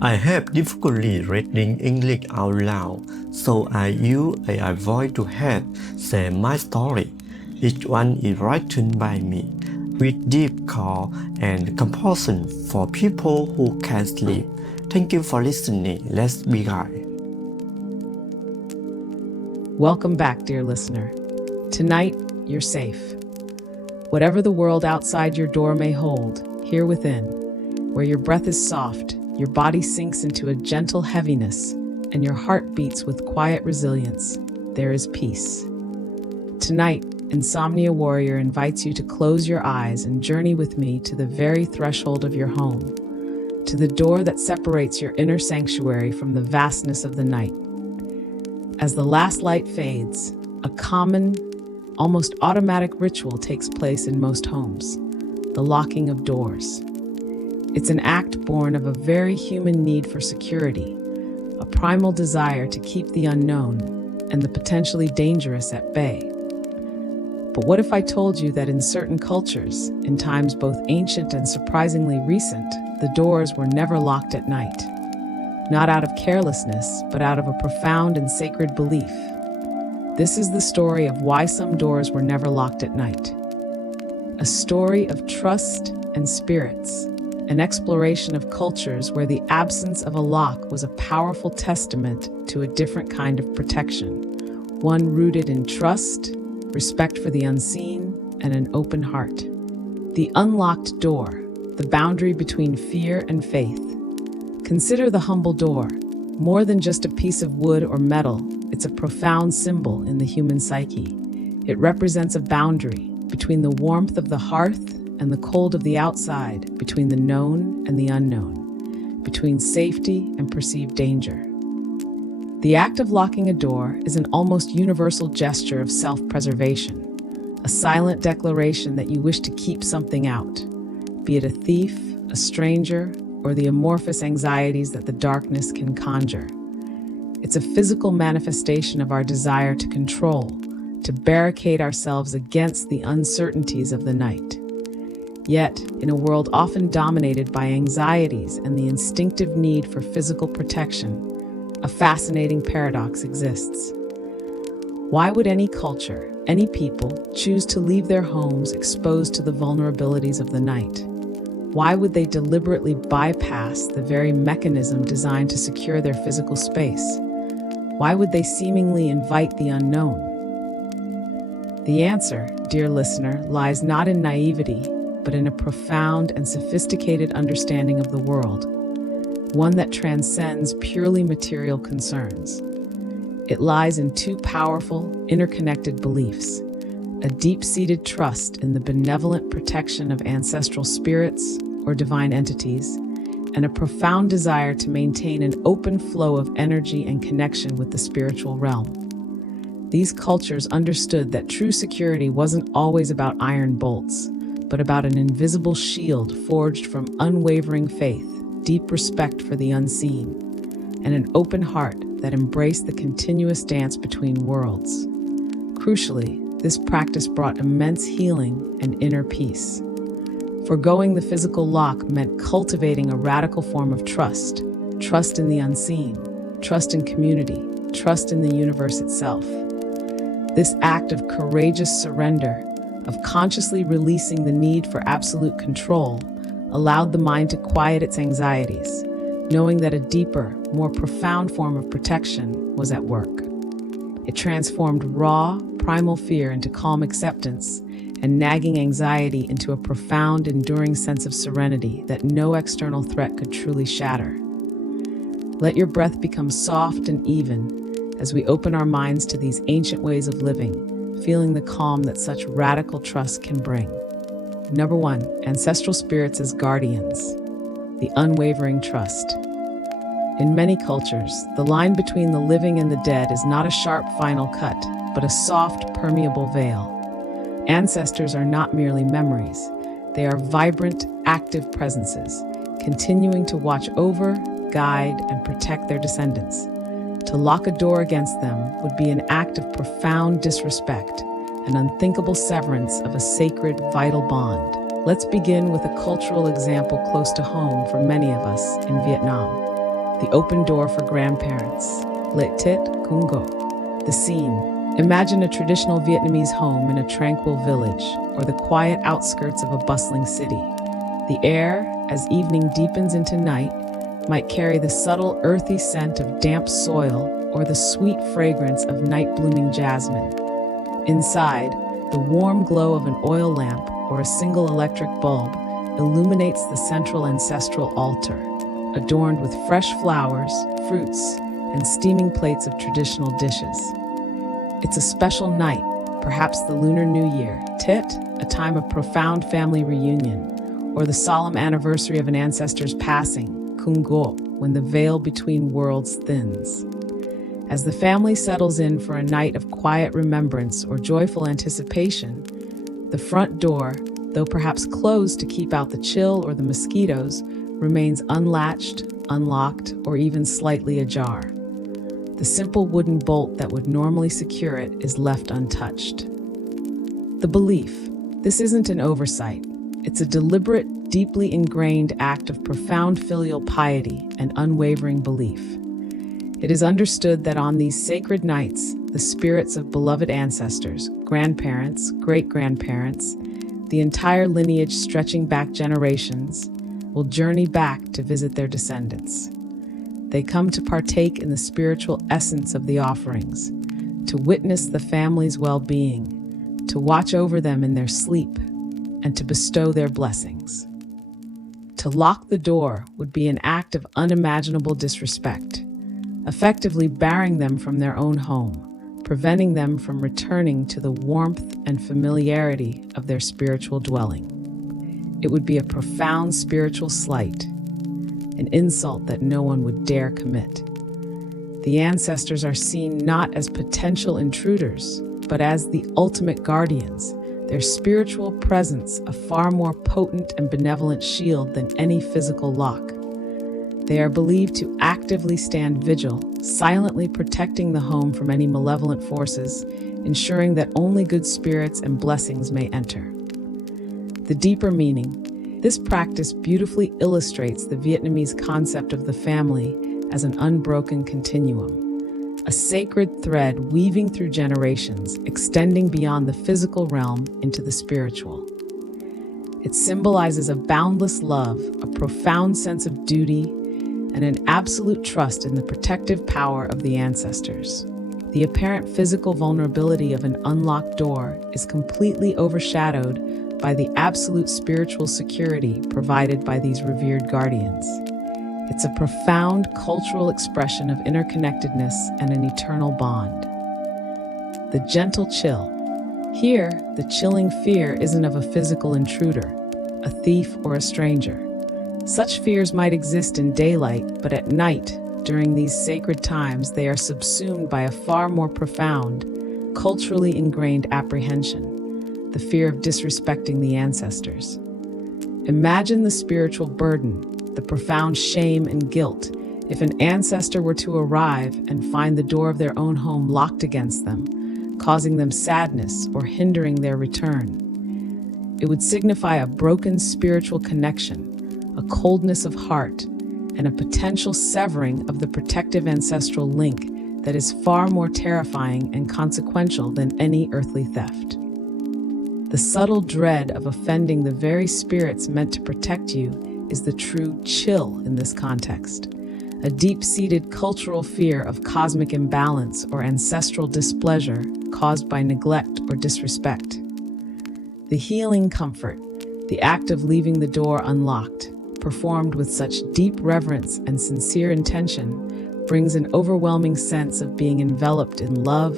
I have difficulty reading English out loud, so I use AI voice to help share my story. Each one is written by me, with deep care and compassion for people who can't sleep. Thank you for listening. Let's begin. Welcome back, dear listener. Tonight, you're safe. Whatever the world outside your door may hold, here within, where your breath is soft, your body sinks into a gentle heaviness, and your heart beats with quiet resilience, there is peace. Tonight, Insomnia Warrior invites you to close your eyes and journey with me to the very threshold of your home, to the door that separates your inner sanctuary from the vastness of the night. As the last light fades, a common, almost automatic ritual takes place in most homes, the locking of doors. It's an act born of a very human need for security, a primal desire to keep the unknown and the potentially dangerous at bay. But what if I told you that in certain cultures, in times both ancient and surprisingly recent, the doors were never locked at night? Not out of carelessness, but out of a profound and sacred belief. This is the story of why some doors were never locked at night. A story of trust and spirits, an exploration of cultures where the absence of a lock was a powerful testament to a different kind of protection, one rooted in trust, respect for the unseen, and an open heart. The unlocked door, the boundary between fear and faith. Consider the humble door. More than just a piece of wood or metal, it's a profound symbol in the human psyche. It represents a boundary between the warmth of the hearth and the cold of the outside, between the known and the unknown, between safety and perceived danger. The act of locking a door is an almost universal gesture of self-preservation, a silent declaration that you wish to keep something out, be it a thief, a stranger, or the amorphous anxieties that the darkness can conjure. It's a physical manifestation of our desire to control, to barricade ourselves against the uncertainties of the night. Yet, in a world often dominated by anxieties and the instinctive need for physical protection, a fascinating paradox exists. Why would any culture, any people, choose to leave their homes exposed to the vulnerabilities of the night? Why would they deliberately bypass the very mechanism designed to secure their physical space? Why would they seemingly invite the unknown? The answer, dear listener, lies not in naivety, but in a profound and sophisticated understanding of the world, one that transcends purely material concerns. It lies in two powerful, interconnected beliefs: a deep-seated trust in the benevolent protection of ancestral spirits or divine entities, and a profound desire to maintain an open flow of energy and connection with the spiritual realm. These cultures understood that true security wasn't always about iron bolts, but about an invisible shield forged from unwavering faith, deep respect for the unseen, and an open heart that embraced the continuous dance between worlds. Crucially, this practice brought immense healing and inner peace. Forgoing the physical lock meant cultivating a radical form of trust, trust in the unseen, trust in community, trust in the universe itself. This act of courageous surrender, of consciously releasing the need for absolute control, allowed the mind to quiet its anxieties, knowing that a deeper, more profound form of protection was at work. It transformed raw, primal fear into calm acceptance, and nagging anxiety into a profound, enduring sense of serenity that no external threat could truly shatter. Let your breath become soft and even as we open our minds to these ancient ways of living, feeling the calm that such radical trust can bring. Number 1, ancestral spirits as guardians. The unwavering trust. In many cultures, the line between the living and the dead is not a sharp final cut, but a soft, permeable veil. Ancestors are not merely memories. They are vibrant, active presences, continuing to watch over, guide, and protect their descendants. To lock a door against them would be an act of profound disrespect, an unthinkable severance of a sacred, vital bond. Let's begin with a cultural example close to home for many of us in Vietnam. The open door for grandparents. Lệ Tết Cung Go. The scene. Imagine a traditional Vietnamese home in a tranquil village or the quiet outskirts of a bustling city. The air, as evening deepens into night, might carry the subtle earthy scent of damp soil or the sweet fragrance of night-blooming jasmine. Inside, the warm glow of an oil lamp or a single electric bulb illuminates the central ancestral altar, adorned with fresh flowers, fruits, and steaming plates of traditional dishes. It's a special night, perhaps the Lunar New Year, Tết, a time of profound family reunion, or the solemn anniversary of an ancestor's passing, Cung Go, when the veil between worlds thins. As the family settles in for a night of quiet remembrance or joyful anticipation, the front door, though perhaps closed to keep out the chill or the mosquitoes, remains unlatched, unlocked, or even slightly ajar. The simple wooden bolt that would normally secure it is left untouched. The belief. This isn't an oversight. It's a deliberate, deeply ingrained act of profound filial piety and unwavering belief. It is understood that on these sacred nights, the spirits of beloved ancestors, grandparents, great-grandparents, the entire lineage stretching back generations, will journey back to visit their descendants. They come to partake in the spiritual essence of the offerings, to witness the family's well-being, to watch over them in their sleep, and to bestow their blessings. To lock the door would be an act of unimaginable disrespect, effectively barring them from their own home, preventing them from returning to the warmth and familiarity of their spiritual dwelling. It would be a profound spiritual slight, an insult that no one would dare commit. The ancestors are seen not as potential intruders, but as the ultimate guardians, their spiritual presence a far more potent and benevolent shield than any physical lock. They are believed to actively stand vigil, silently protecting the home from any malevolent forces, ensuring that only good spirits and blessings may enter. The deeper meaning. This practice beautifully illustrates the Vietnamese concept of the family as an unbroken continuum, a sacred thread weaving through generations, extending beyond the physical realm into the spiritual. It symbolizes a boundless love, a profound sense of duty, and an absolute trust in the protective power of the ancestors. The apparent physical vulnerability of an unlocked door is completely overshadowed by the absolute spiritual security provided by these revered guardians. It's a profound cultural expression of interconnectedness and an eternal bond. The gentle chill. Here, the chilling fear isn't of a physical intruder, a thief or a stranger. Such fears might exist in daylight, but at night, during these sacred times, they are subsumed by a far more profound, culturally ingrained apprehension. The fear of disrespecting the ancestors. Imagine the spiritual burden, the profound shame and guilt, if an ancestor were to arrive and find the door of their own home locked against them, causing them sadness or hindering their return. It would signify a broken spiritual connection, a coldness of heart, and a potential severing of the protective ancestral link that is far more terrifying and consequential than any earthly theft. The subtle dread of offending the very spirits meant to protect you is the true chill in this context, a deep-seated cultural fear of cosmic imbalance or ancestral displeasure caused by neglect or disrespect. The healing comfort, the act of leaving the door unlocked, performed with such deep reverence and sincere intention, brings an overwhelming sense of being enveloped in love,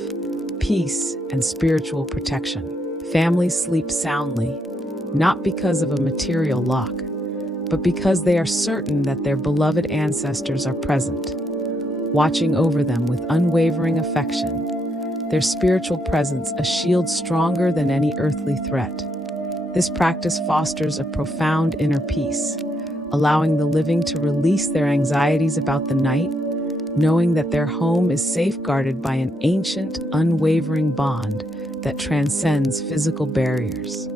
peace, and spiritual protection. Families sleep soundly, not because of a material lock, but because they are certain that their beloved ancestors are present, watching over them with unwavering affection, their spiritual presence a shield stronger than any earthly threat. This practice fosters a profound inner peace, allowing the living to release their anxieties about the night, knowing that their home is safeguarded by an ancient, unwavering bond that transcends physical barriers.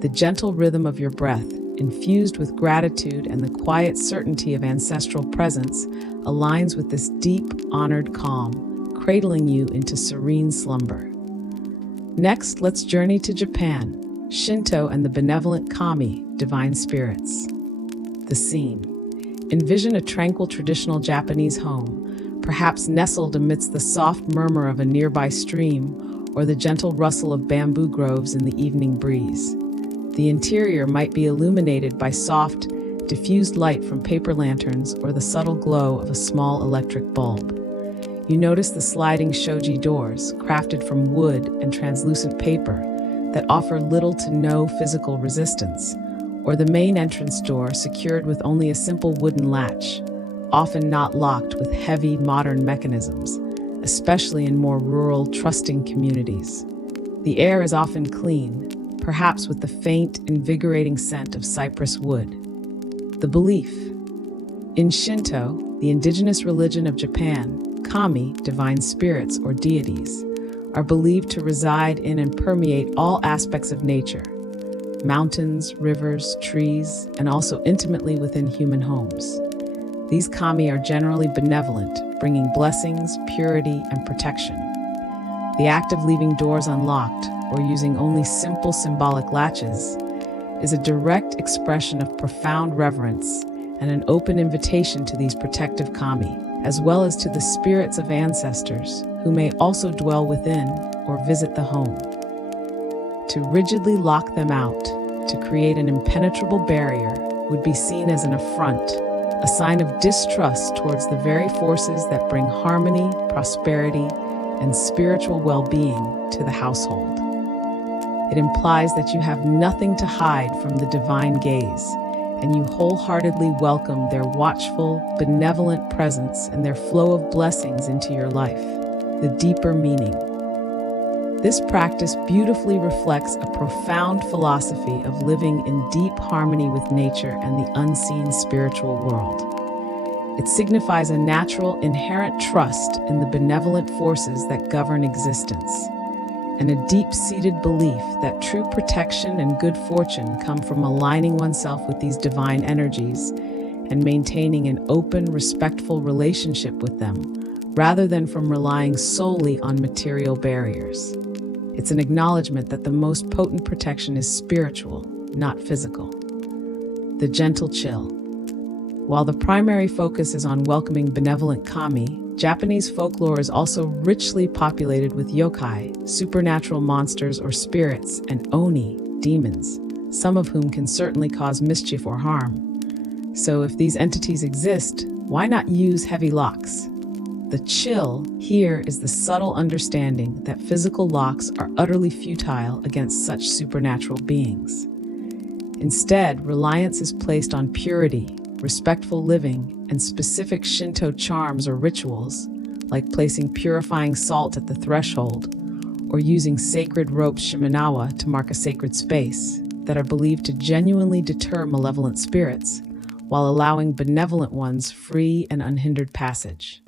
The gentle rhythm of your breath, infused with gratitude and the quiet certainty of ancestral presence, aligns with this deep, honored calm, cradling you into serene slumber. Next, let's journey to Japan, Shinto and the benevolent kami, divine spirits. The scene. Envision a tranquil traditional Japanese home, perhaps nestled amidst the soft murmur of a nearby stream or the gentle rustle of bamboo groves in the evening breeze. The interior might be illuminated by soft, diffused light from paper lanterns or the subtle glow of a small electric bulb. You notice the sliding shoji doors, crafted from wood and translucent paper, that offer little to no physical resistance, or the main entrance door secured with only a simple wooden latch, often not locked with heavy modern mechanisms, especially in more rural, trusting communities. The air is often clean, perhaps with the faint, invigorating scent of cypress wood. The belief. In Shinto, the indigenous religion of Japan, kami, divine spirits or deities, are believed to reside in and permeate all aspects of nature, mountains, rivers, trees, and also intimately within human homes. These kami are generally benevolent, bringing blessings, purity, and protection. The act of leaving doors unlocked or using only simple symbolic latches is a direct expression of profound reverence and an open invitation to these protective kami, as well as to the spirits of ancestors who may also dwell within or visit the home. To rigidly lock them out, to create an impenetrable barrier, would be seen as an affront, a sign of distrust towards the very forces that bring harmony, prosperity, and spiritual well-being to the household. It implies that you have nothing to hide from the divine gaze, and you wholeheartedly welcome their watchful, benevolent presence and their flow of blessings into your life. The deeper meaning. This practice beautifully reflects a profound philosophy of living in deep harmony with nature and the unseen spiritual world. It signifies a natural, inherent trust in the benevolent forces that govern existence, and a deep-seated belief that true protection and good fortune come from aligning oneself with these divine energies and maintaining an open, respectful relationship with them, rather than from relying solely on material barriers. It's an acknowledgement that the most potent protection is spiritual, not physical. The gentle chill. While the primary focus is on welcoming benevolent kami, Japanese folklore is also richly populated with yokai, supernatural monsters or spirits, and oni, demons, some of whom can certainly cause mischief or harm. So if these entities exist, why not use heavy locks? The chill here is the subtle understanding that physical locks are utterly futile against such supernatural beings. Instead, reliance is placed on purity, respectful living, and specific Shinto charms or rituals, like placing purifying salt at the threshold or using sacred rope shimenawa to mark a sacred space, that are believed to genuinely deter malevolent spirits while allowing benevolent ones free and unhindered passage.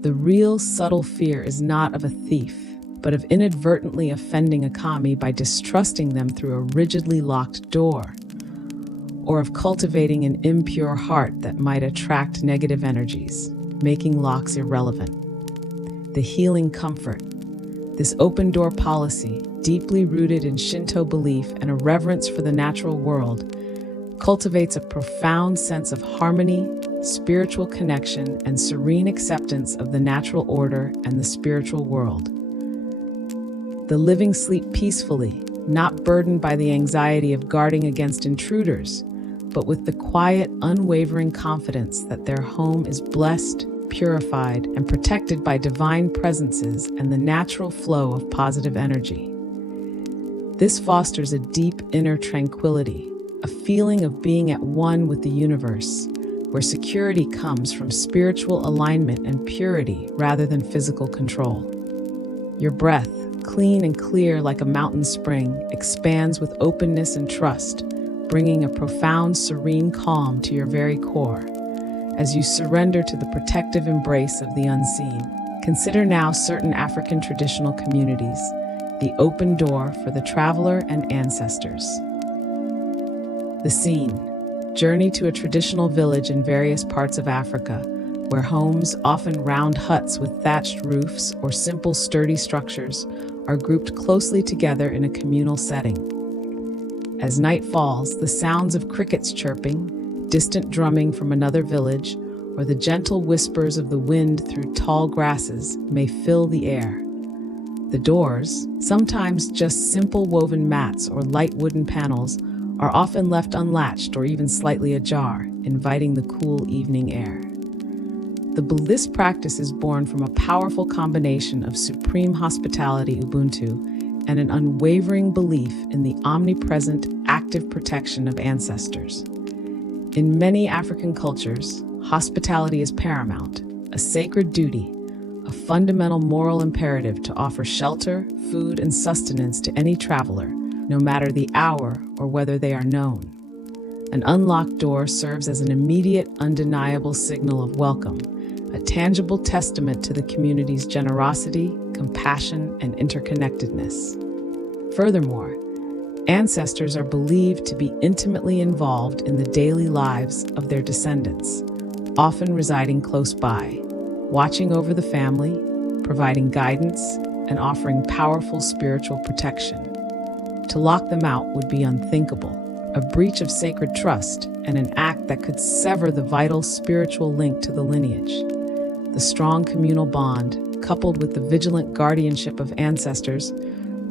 The real subtle fear is not of a thief, but of inadvertently offending a kami by distrusting them through a rigidly locked door, or of cultivating an impure heart that might attract negative energies, making locks irrelevant. The healing comfort. This open door policy, deeply rooted in Shinto belief and a reverence for the natural world, cultivates a profound sense of harmony, spiritual connection, and serene acceptance of the natural order and the spiritual world. The living sleep peacefully, not burdened by the anxiety of guarding against intruders, but with the quiet, unwavering confidence that their home is blessed, purified, and protected by divine presences and the natural flow of positive energy. This fosters a deep inner tranquility, a feeling of being at one with the universe, where security comes from spiritual alignment and purity rather than physical control. Your breath, clean and clear like a mountain spring, expands with openness and trust, bringing a profound, serene calm to your very core. As you surrender to the protective embrace of the unseen, consider now certain African traditional communities, the open door for the traveler and ancestors. The scene: journey to a traditional village in various parts of Africa, where homes, often round huts with thatched roofs or simple sturdy structures, are grouped closely together in a communal setting. As night falls, the sounds of crickets chirping, distant drumming from another village, or the gentle whispers of the wind through tall grasses may fill the air. The doors, sometimes just simple woven mats or light wooden panels, are often left unlatched or even slightly ajar, inviting the cool evening air. This practice is born from a powerful combination of supreme hospitality, Ubuntu, and an unwavering belief in the omnipresent, active protection of ancestors. In many African cultures, hospitality is paramount, a sacred duty, a fundamental moral imperative to offer shelter, food, and sustenance to any traveler, no matter the hour or whether they are known. An unlocked door serves as an immediate, undeniable signal of welcome, a tangible testament to the community's generosity, compassion, and interconnectedness. Furthermore, ancestors are believed to be intimately involved in the daily lives of their descendants, often residing close by, watching over the family, providing guidance, and offering powerful spiritual protection. To lock them out would be unthinkable, a breach of sacred trust, and an act that could sever the vital spiritual link to the lineage. The strong communal bond, coupled with the vigilant guardianship of ancestors,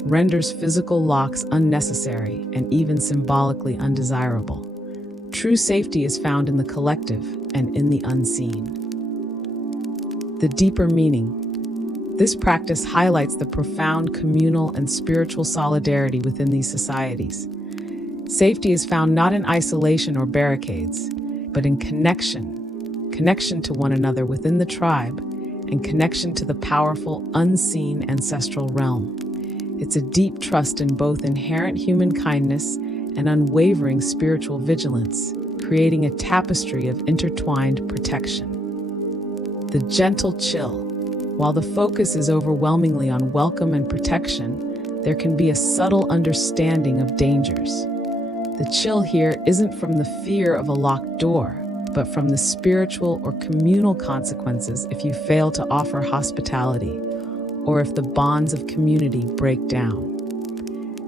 renders physical locks unnecessary and even symbolically undesirable. True safety is found in the collective and in the unseen. The deeper meaning. This practice highlights the profound communal and spiritual solidarity within these societies. Safety is found not in isolation or barricades, but in connection to one another within the tribe, and connection to the powerful, unseen ancestral realm. It's a deep trust in both inherent human kindness and unwavering spiritual vigilance, creating a tapestry of intertwined protection. The gentle chill. While the focus is overwhelmingly on welcome and protection, there can be a subtle understanding of dangers. The chill here isn't from the fear of a locked door, but from the spiritual or communal consequences if you fail to offer hospitality, or if the bonds of community break down.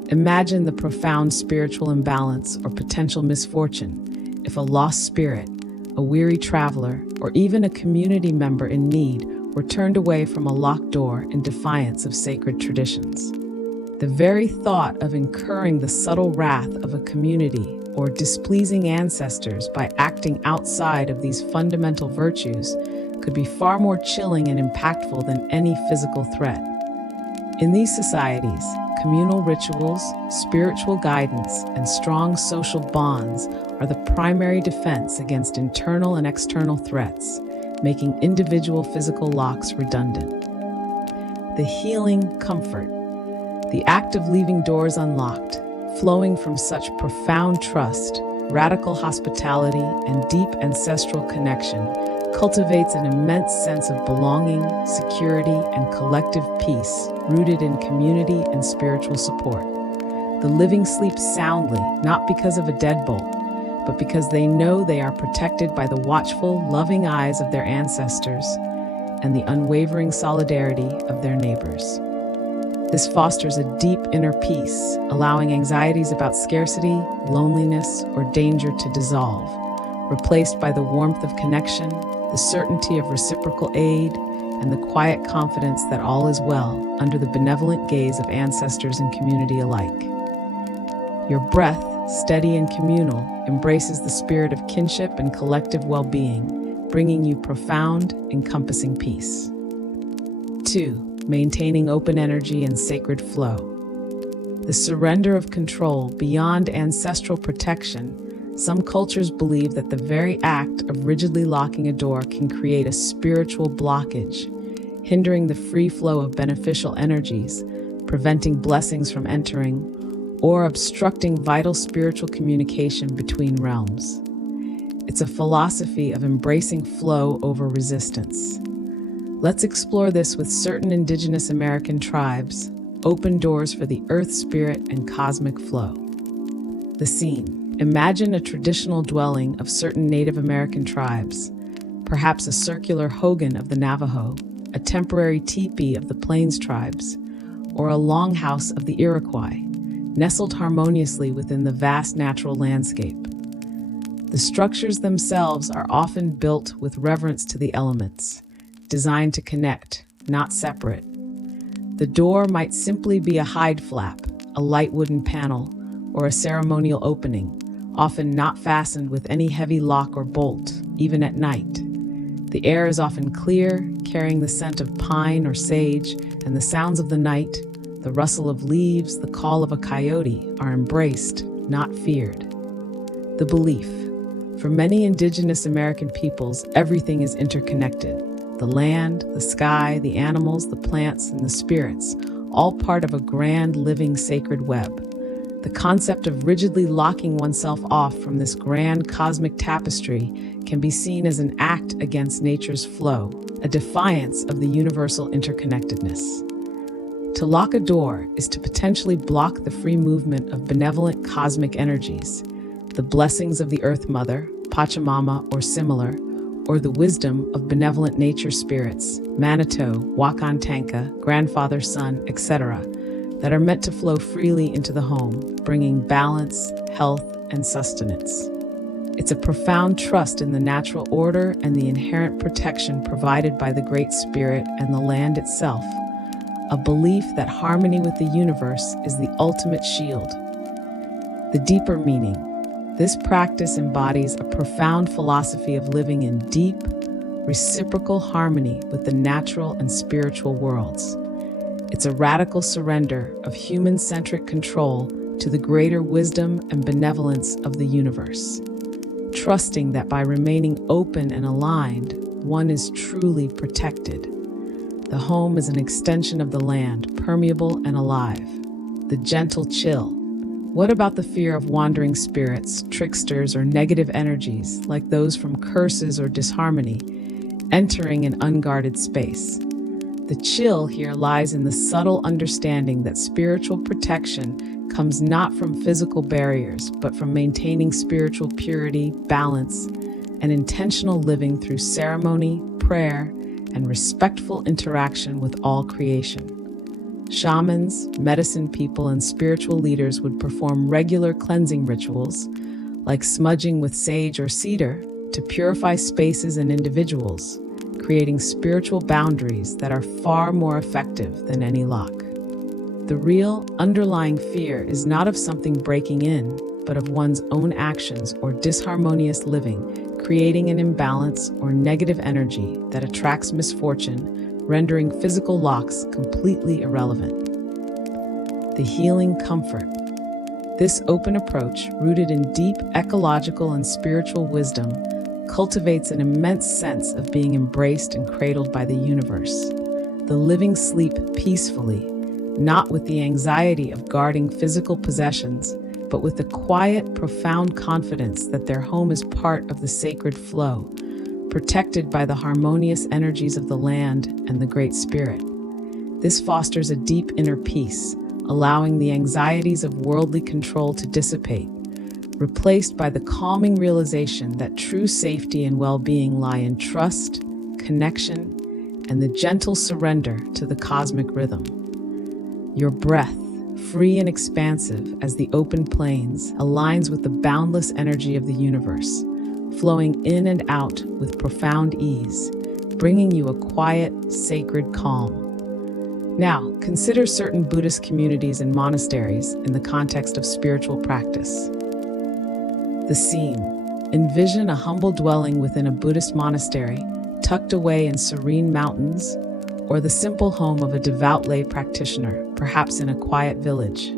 Imagine the profound spiritual imbalance or potential misfortune if a lost spirit, a weary traveler, or even a community member in need were turned away from a locked door in defiance of sacred traditions. The very thought of incurring the subtle wrath of a community or displeasing ancestors by acting outside of these fundamental virtues could be far more chilling and impactful than any physical threat. In these societies, communal rituals, spiritual guidance, and strong social bonds are the primary defense against internal and external threats, making individual physical locks redundant. The healing comfort. The act of leaving doors unlocked, flowing from such profound trust, radical hospitality, and deep ancestral connection, cultivates an immense sense of belonging, security, and collective peace, rooted in community and spiritual support. The living sleep soundly, not because of a deadbolt, but because they know they are protected by the watchful, loving eyes of their ancestors and the unwavering solidarity of their neighbors. This fosters a deep inner peace, allowing anxieties about scarcity, loneliness, or danger to dissolve, replaced by the warmth of connection, the certainty of reciprocal aid, and the quiet confidence that all is well under the benevolent gaze of ancestors and community alike. Your breath, steady and communal, embraces the spirit of kinship and collective well-being, bringing you profound, encompassing peace. 2. Maintaining open energy and sacred flow. The surrender of control beyond ancestral protection. Some cultures believe that the very act of rigidly locking a door can create a spiritual blockage, hindering the free flow of beneficial energies, preventing blessings from entering, or obstructing vital spiritual communication between realms. It's a philosophy of embracing flow over resistance. Let's explore this with certain indigenous American tribes, open doors for the earth spirit and cosmic flow. The scene. Imagine a traditional dwelling of certain Native American tribes, perhaps a circular hogan of the Navajo, a temporary teepee of the Plains tribes, or a longhouse of the Iroquois, nestled harmoniously within the vast natural landscape. The structures themselves are often built with reverence to the elements, designed to connect, not separate. The door might simply be a hide flap, a light wooden panel, or a ceremonial opening, often not fastened with any heavy lock or bolt, even at night. The air is often clear, carrying the scent of pine or sage, and the sounds of the night, the rustle of leaves, the call of a coyote, are embraced, not feared. The belief. For many indigenous American peoples, everything is interconnected. The land, the sky, the animals, the plants, and the spirits, all part of a grand, living, sacred web. The concept of rigidly locking oneself off from this grand cosmic tapestry can be seen as an act against nature's flow, a defiance of the universal interconnectedness. To lock a door is to potentially block the free movement of benevolent cosmic energies, the blessings of the Earth Mother, Pachamama, or similar, or the wisdom of benevolent nature spirits, Manitou, Wakantanka, Grandfather Sun, etc., that are meant to flow freely into the home, bringing balance, health, and sustenance. It's a profound trust in the natural order and the inherent protection provided by the Great Spirit and the land itself, a belief that harmony with the universe is the ultimate shield. The deeper meaning. This practice embodies a profound philosophy of living in deep, reciprocal harmony with the natural and spiritual worlds. It's a radical surrender of human-centric control to the greater wisdom and benevolence of the universe, trusting that by remaining open and aligned, one is truly protected. The home is an extension of the land, permeable and alive. The gentle chill. What about the fear of wandering spirits, tricksters, or negative energies, like those from curses or disharmony, entering an unguarded space? The chill here lies in the subtle understanding that spiritual protection comes not from physical barriers, but from maintaining spiritual purity, balance, and intentional living through ceremony, prayer, and respectful interaction with all creation. Shamans, medicine people, and spiritual leaders would perform regular cleansing rituals, like smudging with sage or cedar, to purify spaces and individuals, creating spiritual boundaries that are far more effective than any lock. The real, underlying fear is not of something breaking in, but of one's own actions or disharmonious living, creating an imbalance or negative energy that attracts misfortune, rendering physical locks completely irrelevant. The healing comfort. This open approach, rooted in deep ecological and spiritual wisdom, cultivates an immense sense of being embraced and cradled by the universe. The living sleep peacefully, not with the anxiety of guarding physical possessions, but with the quiet, profound confidence that their home is part of the sacred flow, protected by the harmonious energies of the land and the Great Spirit. This fosters a deep inner peace, allowing the anxieties of worldly control to dissipate, replaced by the calming realization that true safety and well-being lie in trust, connection, and the gentle surrender to the cosmic rhythm. Your breath, free and expansive as the open plains, aligns with the boundless energy of the universe, flowing in and out with profound ease, bringing you a quiet, sacred calm. Now, consider certain Buddhist communities and monasteries in the context of spiritual practice. The scene. Envision a humble dwelling within a Buddhist monastery, tucked away in serene mountains, or the simple home of a devout lay practitioner, perhaps in a quiet village.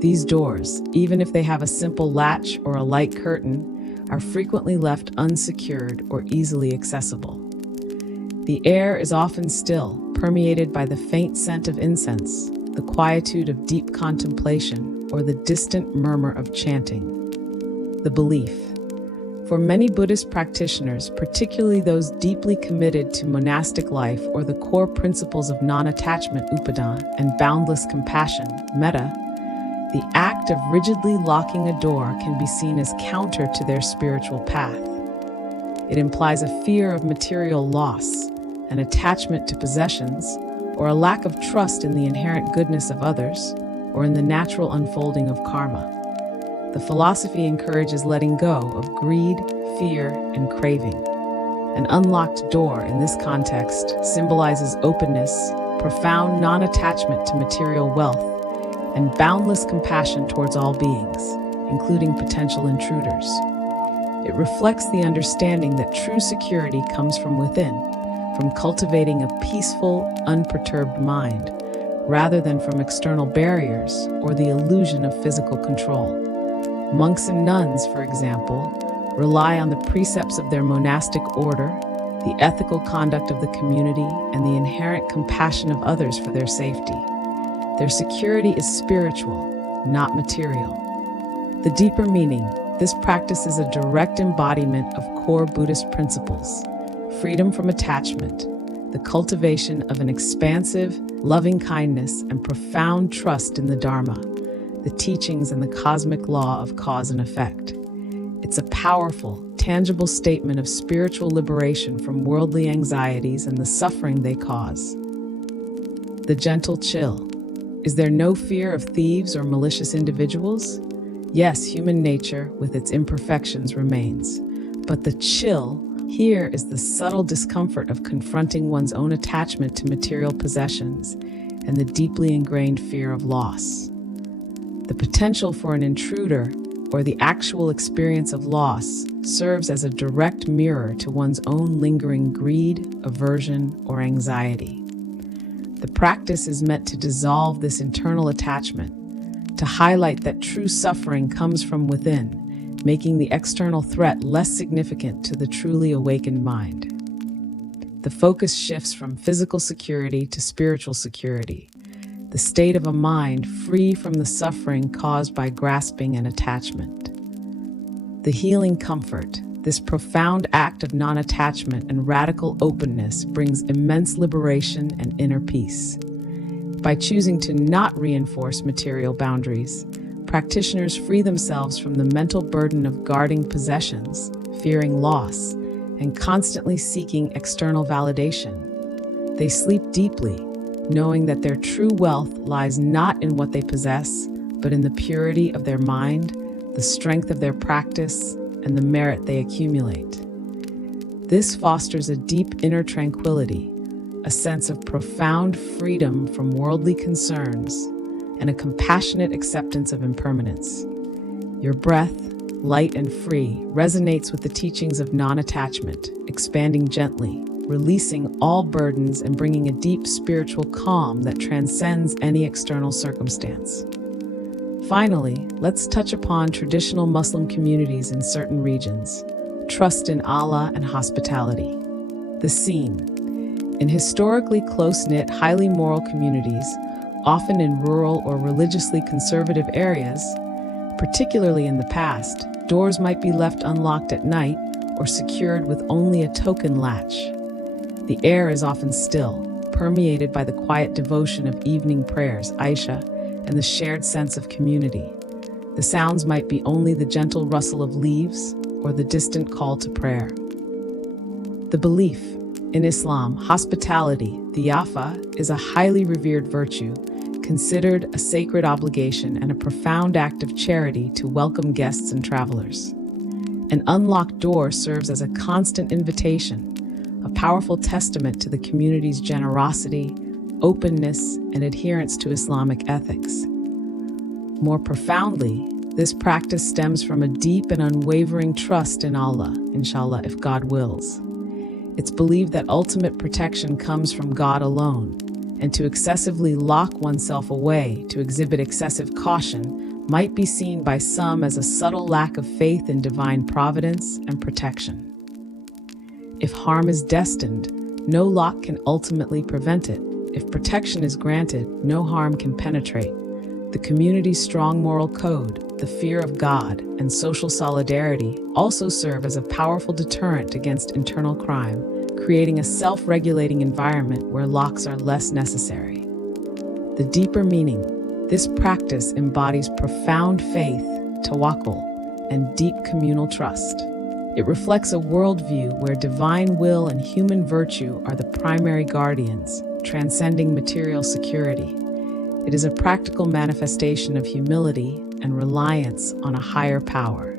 These doors, even if they have a simple latch or a light curtain, are frequently left unsecured or easily accessible. The air is often still, permeated by the faint scent of incense, the quietude of deep contemplation, or the distant murmur of chanting. The belief. For many Buddhist practitioners, particularly those deeply committed to monastic life or the core principles of non-attachment upadana and boundless compassion, metta, the act of rigidly locking a door can be seen as counter to their spiritual path. It implies a fear of material loss, an attachment to possessions, or a lack of trust in the inherent goodness of others, or in the natural unfolding of karma. The philosophy encourages letting go of greed, fear, and craving. An unlocked door in this context symbolizes openness, profound non-attachment to material wealth, and boundless compassion towards all beings, including potential intruders. It reflects the understanding that true security comes from within, from cultivating a peaceful, unperturbed mind, rather than from external barriers or the illusion of physical control. Monks and nuns, for example, rely on the precepts of their monastic order, the ethical conduct of the community, and the inherent compassion of others for their safety. Their security is spiritual, not material. The deeper meaning, this practice is a direct embodiment of core Buddhist principles: freedom from attachment, the cultivation of an expansive, loving kindness, and profound trust in the Dharma, the teachings and the cosmic law of cause and effect. It's a powerful, tangible statement of spiritual liberation from worldly anxieties and the suffering they cause. The gentle chill. Is there no fear of thieves or malicious individuals? Yes, human nature, with its imperfections, remains. But the chill here is the subtle discomfort of confronting one's own attachment to material possessions and the deeply ingrained fear of loss. The potential for an intruder or the actual experience of loss serves as a direct mirror to one's own lingering greed, aversion, or anxiety. The practice is meant to dissolve this internal attachment, to highlight that true suffering comes from within, making the external threat less significant to the truly awakened mind. The focus shifts from physical security to spiritual security, the state of a mind free from the suffering caused by grasping and attachment. The healing comfort, this profound act of non-attachment and radical openness, brings immense liberation and inner peace. By choosing to not reinforce material boundaries, practitioners free themselves from the mental burden of guarding possessions, fearing loss, and constantly seeking external validation. They sleep deeply, knowing that their true wealth lies not in what they possess, but in the purity of their mind, the strength of their practice, and the merit they accumulate. This fosters a deep inner tranquility, a sense of profound freedom from worldly concerns, and a compassionate acceptance of impermanence. Your breath, light and free, resonates with the teachings of non-attachment, expanding gently, releasing all burdens and bringing a deep spiritual calm that transcends any external circumstance. Finally, let's touch upon traditional Muslim communities in certain regions, trust in Allah and hospitality. The scene. In historically close-knit, highly moral communities, often in rural or religiously conservative areas, particularly in the past, doors might be left unlocked at night or secured with only a token latch. The air is often still, permeated by the quiet devotion of evening prayers, Aisha, and the shared sense of community. The sounds might be only the gentle rustle of leaves or the distant call to prayer. The belief. In Islam, hospitality, diyafa, is a highly revered virtue, considered a sacred obligation and a profound act of charity to welcome guests and travelers. An unlocked door serves as a constant invitation, a powerful testament to the community's generosity, openness, and adherence to Islamic ethics. More profoundly, this practice stems from a deep and unwavering trust in Allah, inshallah, if God wills. It's believed that ultimate protection comes from God alone, and to excessively lock oneself away, to exhibit excessive caution, might be seen by some as a subtle lack of faith in divine providence and protection. If harm is destined, no lock can ultimately prevent it. If protection is granted, no harm can penetrate. The community's strong moral code, the fear of God, and social solidarity also serve as a powerful deterrent against internal crime, creating a self-regulating environment where locks are less necessary. The deeper meaning. This practice embodies profound faith, tawakkul, and deep communal trust. It reflects a worldview where divine will and human virtue are the primary guardians, transcending material security. It is a practical manifestation of humility and reliance on a higher power.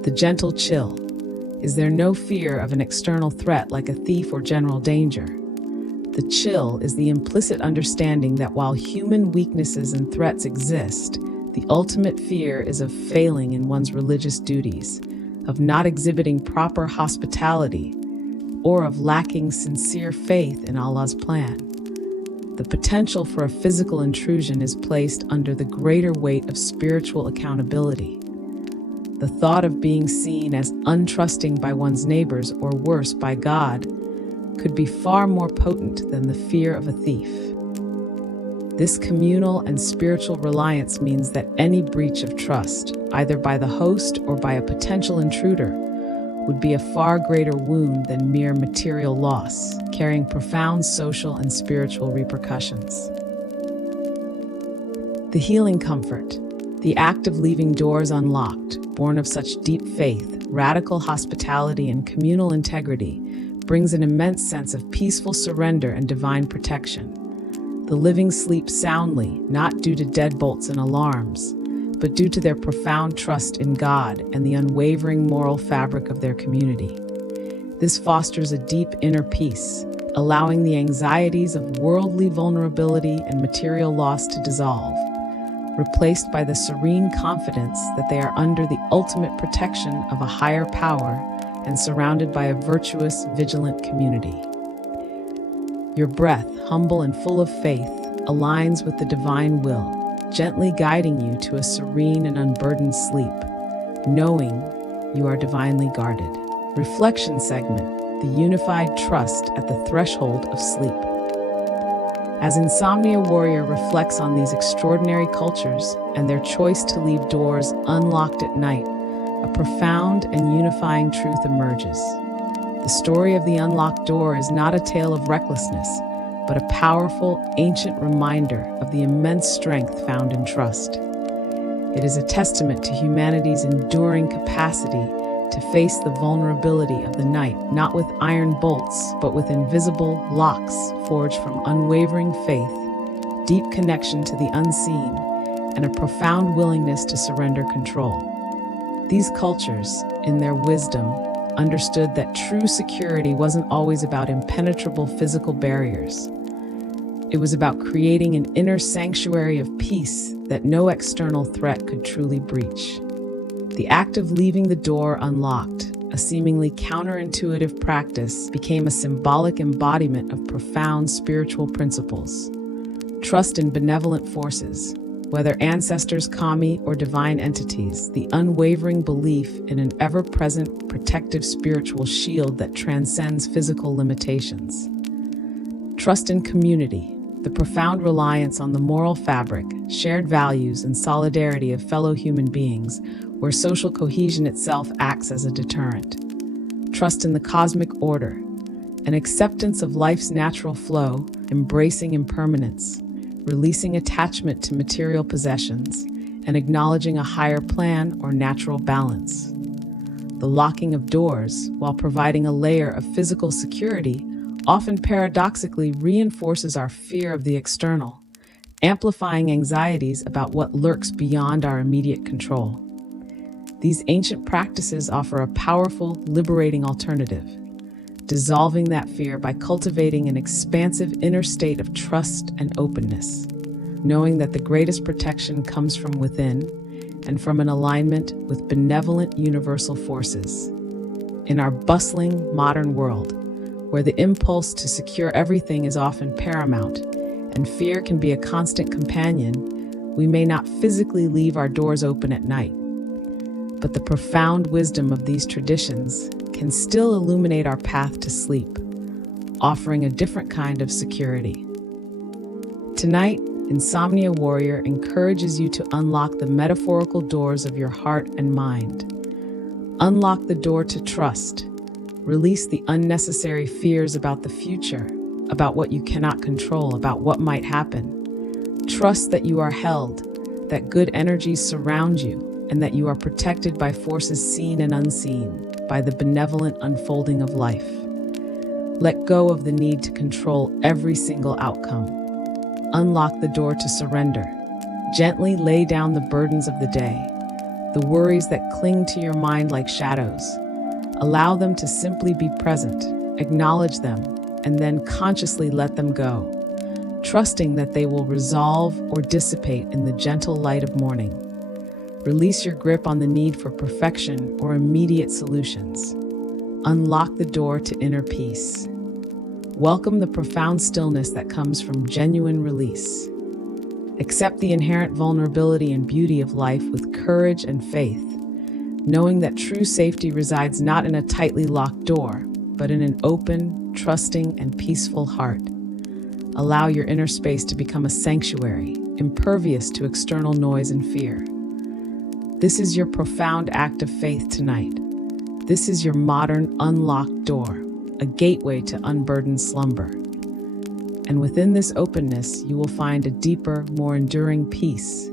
The gentle chill. Is there no fear of an external threat like a thief or general danger? The chill is the implicit understanding that while human weaknesses and threats exist, the ultimate fear is of failing in one's religious duties, of not exhibiting proper hospitality, or of lacking sincere faith in Allah's plan. The potential for a physical intrusion is placed under the greater weight of spiritual accountability. The thought of being seen as untrusting by one's neighbors, or worse, by God, could be far more potent than the fear of a thief. This communal and spiritual reliance means that any breach of trust, either by the host or by a potential intruder, would be a far greater wound than mere material loss, carrying profound social and spiritual repercussions. The healing comfort. The act of leaving doors unlocked, born of such deep faith, radical hospitality, and communal integrity, brings an immense sense of peaceful surrender and divine protection. The living sleep soundly, not due to deadbolts and alarms, but due to their profound trust in God and the unwavering moral fabric of their community. This fosters a deep inner peace, allowing the anxieties of worldly vulnerability and material loss to dissolve, replaced by the serene confidence that they are under the ultimate protection of a higher power and surrounded by a virtuous, vigilant community. Your breath, humble and full of faith, aligns with the divine will, gently guiding you to a serene and unburdened sleep, knowing you are divinely guarded. Reflection segment, the unified trust at the threshold of sleep. As Insomnia Warrior reflects on these extraordinary cultures and their choice to leave doors unlocked at night, a profound and unifying truth emerges. The story of the unlocked door is not a tale of recklessness, but a powerful, ancient reminder of the immense strength found in trust. It is a testament to humanity's enduring capacity to face the vulnerability of the night, not with iron bolts, but with invisible locks forged from unwavering faith, deep connection to the unseen, and a profound willingness to surrender control. These cultures, in their wisdom, understood that true security wasn't always about impenetrable physical barriers. It was about creating an inner sanctuary of peace that no external threat could truly breach. The act of leaving the door unlocked, a seemingly counterintuitive practice, became a symbolic embodiment of profound spiritual principles. Trust in benevolent forces, whether ancestors, kami, or divine entities, the unwavering belief in an ever-present protective spiritual shield that transcends physical limitations. Trust in community, the profound reliance on the moral fabric, shared values, and solidarity of fellow human beings, where social cohesion itself acts as a deterrent. Trust in the cosmic order, an acceptance of life's natural flow, embracing impermanence, releasing attachment to material possessions, and acknowledging a higher plan or natural balance. The locking of doors, while providing a layer of physical security, often paradoxically reinforces our fear of the external, amplifying anxieties about what lurks beyond our immediate control. These ancient practices offer a powerful, liberating alternative, dissolving that fear by cultivating an expansive inner state of trust and openness, knowing that the greatest protection comes from within and from an alignment with benevolent universal forces. In our bustling, modern world, where the impulse to secure everything is often paramount and fear can be a constant companion, we may not physically leave our doors open at night. But the profound wisdom of these traditions can still illuminate our path to sleep, offering a different kind of security. Tonight, Insomnia Warrior encourages you to unlock the metaphorical doors of your heart and mind. Unlock the door to trust. Release the unnecessary fears about the future, about what you cannot control, about what might happen. Trust that you are held, that good energies surround you, and that you are protected by forces seen and unseen, by the benevolent unfolding of life. Let go of the need to control every single outcome. Unlock the door to surrender. Gently lay down the burdens of the day, the worries that cling to your mind like shadows. Allow them to simply be present, acknowledge them, and then consciously let them go, trusting that they will resolve or dissipate in the gentle light of morning. Release your grip on the need for perfection or immediate solutions. Unlock the door to inner peace. Welcome the profound stillness that comes from genuine release. Accept the inherent vulnerability and beauty of life with courage and faith, knowing that true safety resides not in a tightly locked door, but in an open, trusting, and peaceful heart. Allow your inner space to become a sanctuary, impervious to external noise and fear. This is your profound act of faith tonight. This is your modern, unlocked door, a gateway to unburdened slumber. And within this openness, you will find a deeper, more enduring peace,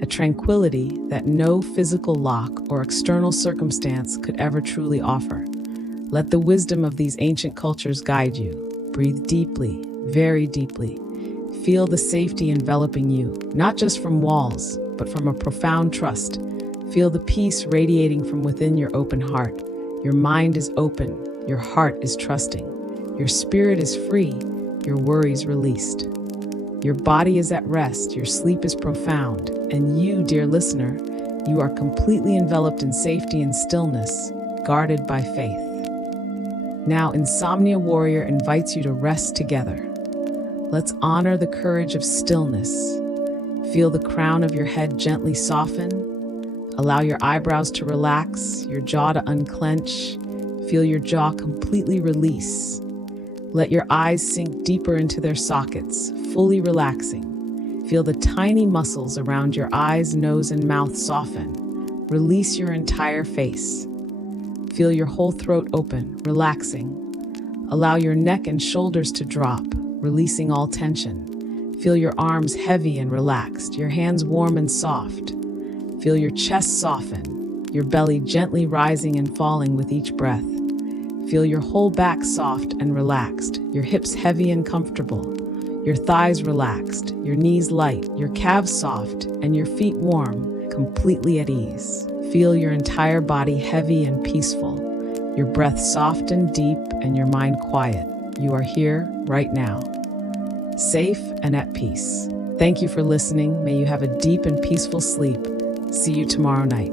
a tranquility that no physical lock or external circumstance could ever truly offer. Let the wisdom of these ancient cultures guide you. Breathe deeply, very deeply. Feel the safety enveloping you, not just from walls, but from a profound trust. Feel the peace radiating from within your open heart. Your mind is open, your heart is trusting, your spirit is free, your worries released. Your body is at rest, your sleep is profound, and you, dear listener, you are completely enveloped in safety and stillness, guarded by faith. Now, Insomnia Warrior invites you to rest together. Let's honor the courage of stillness. Feel the crown of your head gently soften. Allow your eyebrows to relax, your jaw to unclench. Feel your jaw completely release. Let your eyes sink deeper into their sockets, fully relaxing. Feel the tiny muscles around your eyes, nose, and mouth soften. Release your entire face. Feel your whole throat open, relaxing. Allow your neck and shoulders to drop, releasing all tension. Feel your arms heavy and relaxed, your hands warm and soft. Feel your chest soften, your belly gently rising and falling with each breath. Feel your whole back soft and relaxed, your hips heavy and comfortable, your thighs relaxed, your knees light, your calves soft, and your feet warm, completely at ease. Feel your entire body heavy and peaceful, your breath soft and deep, and your mind quiet. You are here, right now, safe and at peace. Thank you for listening. May you have a deep and peaceful sleep. See you tomorrow night.